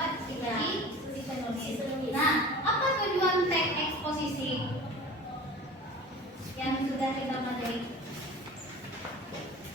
pendapat dari studi penulis. Nah, apa tujuan teks eksposisi yang sudah kita pelajari?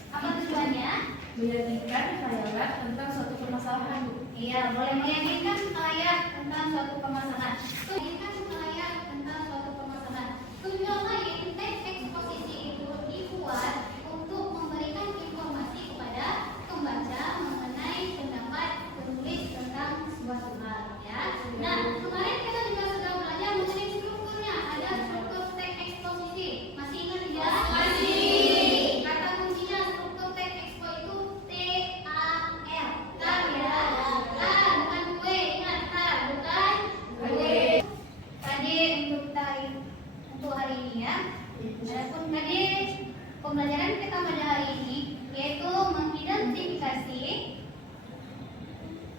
Apa tujuannya? Meyakinkan khayal tentang suatu permasalahan. Iya, boleh meyakinkan khayal tentang suatu permasalahan. Meyakinkan khayal tentang suatu permasalahan. Tujuan lain teks eksposisi itu dibuat untuk memberikan informasi kepada pembaca mengenai pendapat penulis tentang suatu hal. Ya. Nah, kemarin kita juga sudah belajar mengenai strukturnya. Ada struktur teks eksposisi. Masih ingat tidak? Masih. Kata kuncinya struktur teks ekspo itu TAR. TAR ya. TAR bukan gue. Ingat TAR bukan gue. Tadi untuk hari ini ya. Adapun tadi pembelajaran kita pada hari ini yaitu mengidentifikasi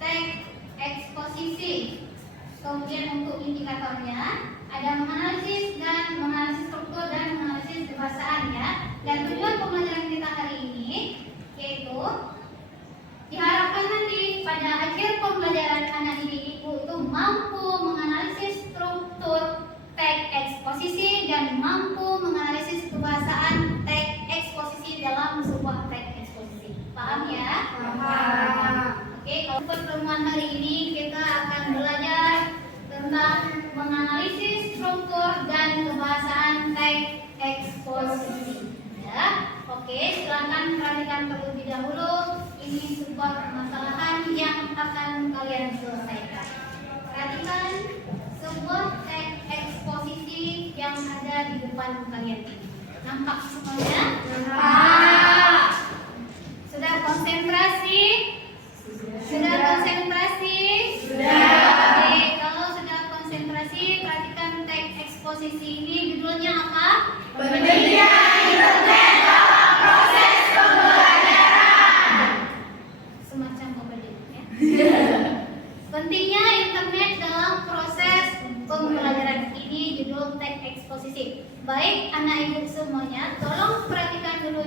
teks eksposisi. Kemudian untuk indikatornya ada menganalisis struktur dan menganalisis kebahasaan ya. Dan tujuan pembelajaran kita hari ini yaitu diharapkan nanti pada akhir pembelajaran anak didik ibu itu mampu menganalisis struktur teks eksposisi dan mampu menganalisis kebahasaan teks eksposisi dalam sebuah teks eksposisi. Paham ya? Paham. Oke, kalau pertemuan hari ini kita akan belajar tentang menganalisis struktur dan kebahasaan teks eksposisi. Ya, oke, silakan perhatikan terlebih dahulu. Ini sebuah permasalahan yang akan kalian selesaikan. Perhatikan sebuah teks eksposisi yang ada di depan kalian ini. Nampak semuanya? Nampak. Sudah konsentrasi? Sudah konsentrasi? Sudah. Oke, kalau sudah konsentrasi, perhatikan teks eksposisi ini judulnya apa? Penelitian internet dalam proses pembelajaran. Semacam obedient ya. Pentingnya internet dalam proses pembelajaran, ini judul teks eksposisi. Baik anak ibu semuanya, tolong perhatikan dulu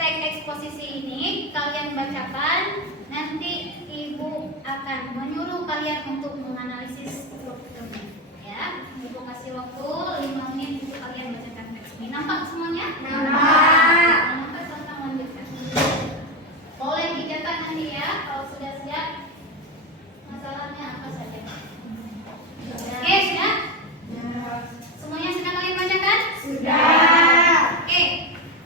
teks eksposisi ini, kalian bacakan. Nanti ibu akan menyuruh kalian untuk menganalisis strukturnya. Ya, ibu kasih waktu 5 menit untuk kalian bacakan teks ini. Nampak semuanya? Nampak. Nampak, tentang lanjutkan. Boleh dicatat nanti ya, kalau sudah siap. Masalahnya apa saja? Oke, sudah? Semuanya sudah kalian bacakan? Sudah. Oke,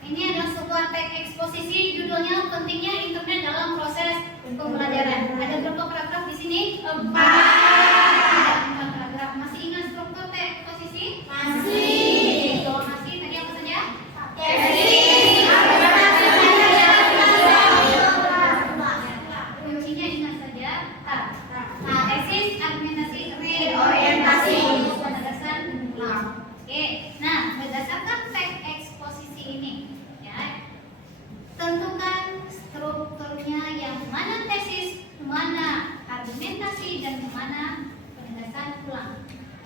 ini adalah sebuah teks eksposisi, judulnya pentingnya internet dalam proses pembelajaran. Ada berapa paragraf di sini? 4. Ada 4 paragraf. Masih ingat struktur teks eksposisi? Masih. Kalau masih, tadi apa saja? Kuncinya ingat saja. Tesis, argumentasi, Reorientasi. Penegasan ulang. Oke, nah berdasarkan teks eksposisi ini, ya, tentukan strukturnya yang mana tesis, mana argumentasi, dan mana penegasan ulang.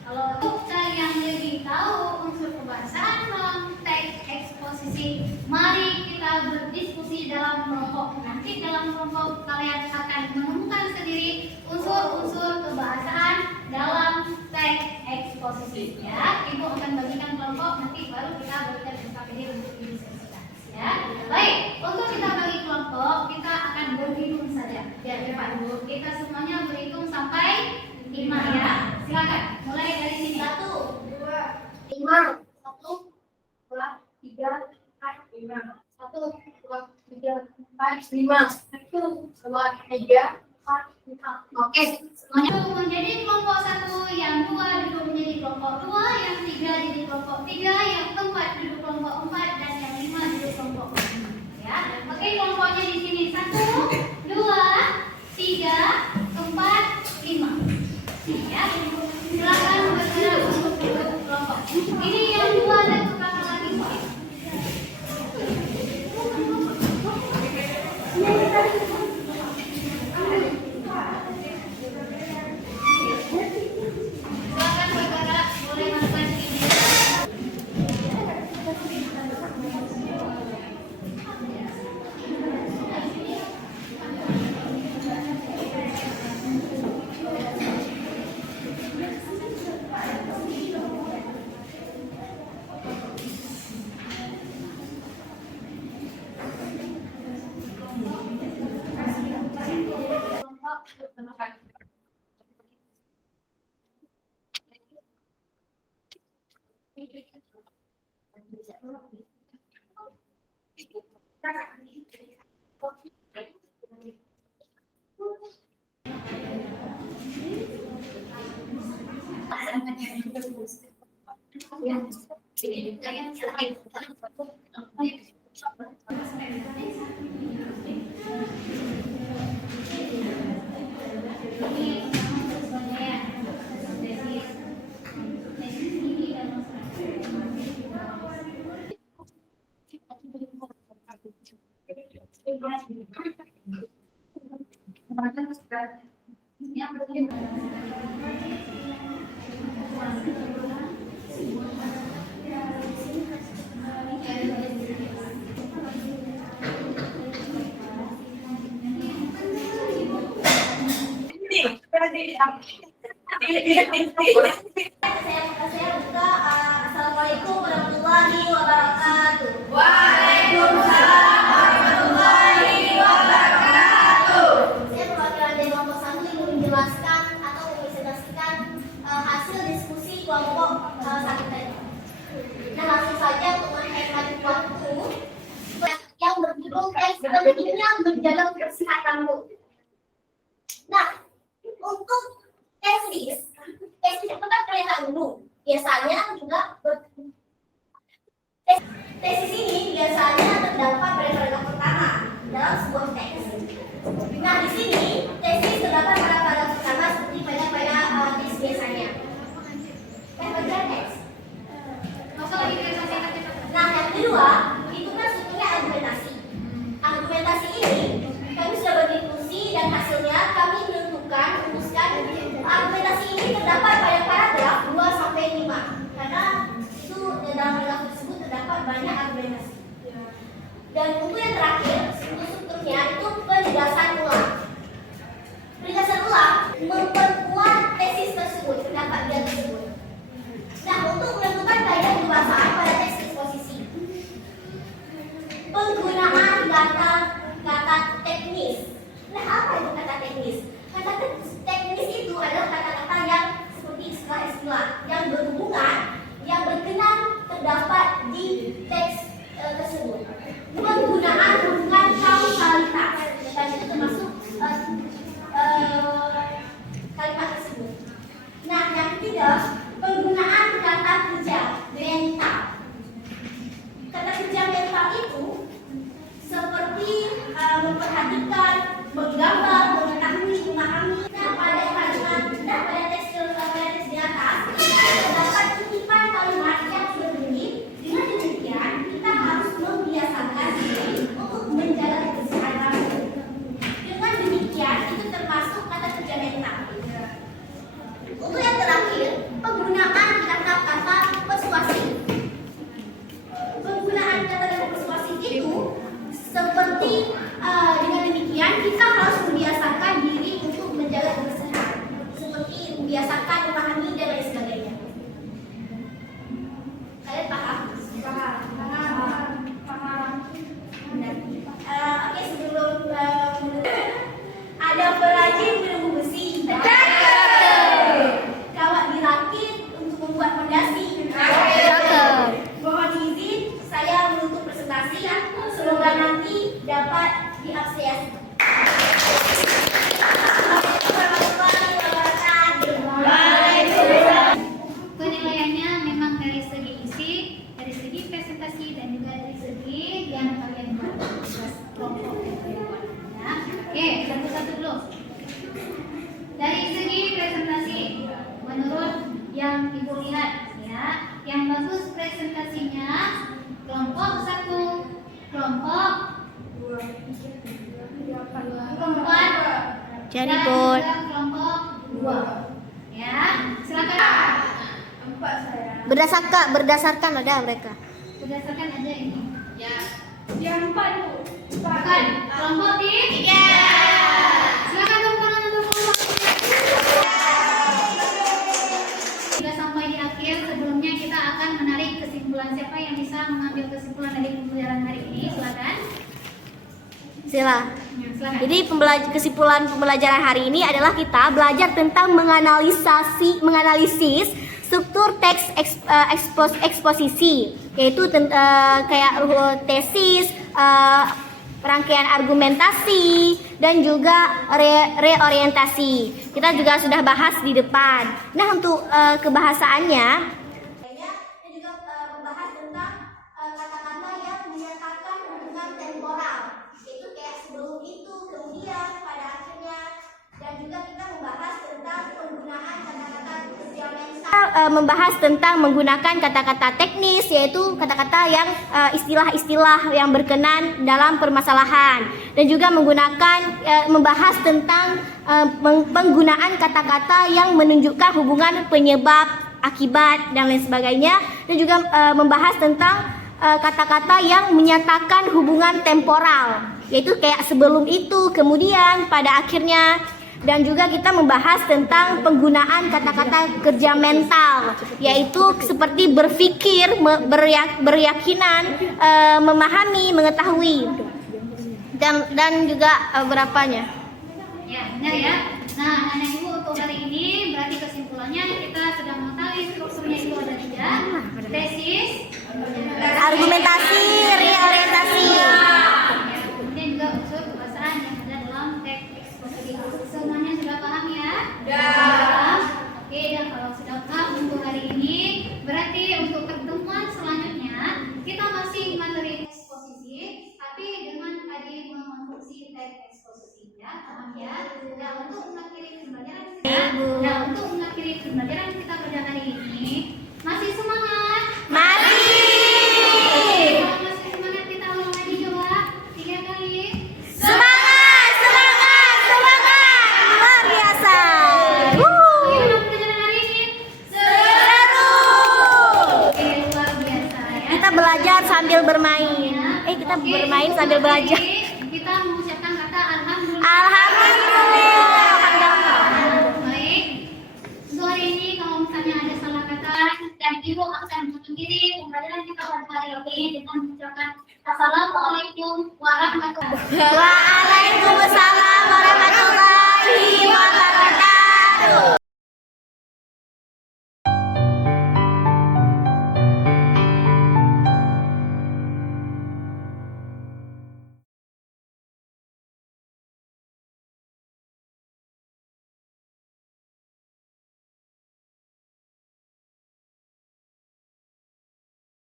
Kalau kita yang lebih tahu unsur kebahasaan dalam teks eksposisi, mari kita berdiskusi dalam kelompok. Nanti dalam kelompok kalian akan menemukan sendiri unsur-unsur kebahasaan dalam teks eksposisi. Ya, ibu akan bagikan kelompok, nanti baru kita berikan SKPD untuk didiskusikan. Ya, baik. Untuk kita bagi kelompok, kita akan berhitung saja. Biar cepat dulu. Kita semuanya berhitung sampai 5 ya. Silakan. Mulai dari sini. 1, 2, 5. 1, 2, 3, 4, 5. 1, 2, 3, 4, 5. 1, 2, 3, 4, 5. Oke, semuanya duduk menjadi kelompok 1, yang 2 duduk menjadi kelompok 2, yang 3 jadi kelompok 3, yang 4 duduk kelompok 4, dan yang 5 duduk kelompok 5. Ya, oke, kelompoknya di sini 1, 2, 3, 4, 5. Ya, silakan bergerak untuk duduk kelompok. Ini yang 2 dan ke belakang lagi. Silakan bergerak, boleh masuk di sini. Assalamualaikum warahmatullahi wabarakatuh. Waalaikumsalam warahmatullahi wabarakatuh. Saya perwakilan dari kelompok 1 ingin menjelaskan atau mempresentasikan hasil diskusi kelompok 1 tadi. Nah, langsung saja untuk menghemat waktu yang berjudul teks pentingnya menjaga kesehatanmu. Nah, untuk tesis itu kan kelihatan dulu. Biasanya juga tesis ini biasanya terdapat pada paragraf pertama dalam sebuah teks. Nah, di sini tesis terdapat pada paragraf pertama seperti pada teks biasanya. Kan bagian teks. Nah, yang kedua itu kan sebetulnya argumentasi. Argumentasi ini kami sudah berdiskusi dan hasilnya kami menentukan memutuskan argumentasi ini terdapat pada paragraf 2 sampai 5 karena itu dalam paragraf tersebut terdapat banyak argumentasi. Dan untuk yang terakhir, strukturnya itu penjelasan ulang. Penjelasan ulang memperkuat tesis tersebut, pendapat dia tersebut. Nah, untuk menentukan kaidah kebahasaan pada teks disposisi, penggunaan kata teknis. Nah, apa itu kata teknis? Kata teknis itu adalah kata-kata yang seperti istilah-istilah yang berhubungan, yang berkenan terdapat di teks tersebut. Penggunaan hubungan kausalitas dan itu termasuk kalimat tersebut. Nah, yang ketiga, penggunaan kata kerja mental. Kata kerja mental itu seperti memperhatikan, menggambar, mengetahui, memahami. Nah, pada teks di atas terdapat kutipan kalimat yang berbunyi, dengan demikian kita harus membiasakan diri untuk menjaga kebersihan rambut. Dengan demikian itu termasuk kata kerja mental. Untuk yang terakhir, penggunaan kata-kata persuasif. Penggunaan kata-kata persuasif itu seperti dengan demikian kita harus membiasakan diri untuk menjaga kebersihan, seperti membiasakan memahami dan lain sebagainya. Kalian paham? Paham. Oke, sebelum ada perajin belenggu besi. Kawat dirakit untuk membuat fondasi. Mohon izin saya menutup presentasi. Semoga nanti dapat diapresiasi. Penilaiannya memang dari segi isi, dari segi presentasi, dan juga dari segi yang kalian buat, kelompok yang kalian buat. Ya. Oke, satu-satu dulu. Dari segi presentasi, menurut yang ibu lihat, ya, yang bagus presentasinya kelompok 1, kelompok 4, Jadi, dan Bud. juga kelompok 2. Ya, silakan. Berdasarkan ada mereka. Berdasarkan aja ini. Ya. Yang 4 Bu. Bukan. Kelompok 3. Silakan tepuk tangan untuk kelompok 3. Sudah sampai di akhir. Sebelumnya kita akan menarik kesimpulan. Siapa yang bisa mengambil kesimpulan dari pembelajaran hari ini? Silakan. Sila. Silakan. Jadi kesimpulan pembelajaran hari ini adalah kita belajar tentang menganalisis struktur teks eksposisi, yaitu kayak tesis, rangkaian argumentasi, dan juga reorientasi. Kita juga sudah bahas di depan. Nah, untuk kebahasaannya, dan juga membahas tentang kata-kata yang menyatakan hubungan temporal, yaitu kayak sebelum itu, kemudian, pada akhirnya, dan juga kita membahas tentang penggunaan kata-kata kerjamental, membahas tentang menggunakan kata-kata teknis, yaitu kata-kata yang istilah-istilah yang berkenan dalam permasalahan, dan juga membahas tentang penggunaan kata-kata yang menunjukkan hubungan penyebab, akibat, dan lain sebagainya, dan juga membahas tentang kata-kata yang menyatakan hubungan temporal, yaitu kayak sebelum itu, kemudian, pada akhirnya. Dan juga kita membahas tentang penggunaan kata-kata kerja mental, yaitu seperti berpikir, beryakinan, memahami, mengetahui, dan juga berapanya. Ya, benar ya. Nah, anak ibu untuk hari ini berarti kesimpulannya kita sudah mengetahui strukturnya itu ada 3: tesis, Argumentasi, reorientasi. ya, kemudian juga unsur kebahasaan yang ada dalam teks eksposisi. Semuanya sudah paham ya? Sudah. Oke, dan kalau sudah paham untuk hari ini, berarti untuk pertemuan selanjutnya kita masih materi eksposisi, tapi dengan tadi mengonstruksi teks eksposisi ya, paham ya? Nah, untuk mengakhiri pembelajaran kita pada hari ini, masih semangat? Mari. Kalau masih semangat kita ulang lagi coba 3 kali. Semangat, semangat, semangat. Luar biasa. Gimana pembelajaran hari ini? Seru. Oke, luar biasa ya. Kita belajar sambil bermain. Kita bermain sambil belajar. Kita mengucapkan kata alhamdulillah. Alhamdulillah. Baik. Untuk hari ini kalau misalnya ada salah kata dan ibu akan mengakhiri pembelajaran kita pada hari ini dengan mengucapkan assalamualaikum warahmatullahi wabarakatuh. Waalaikumsalam.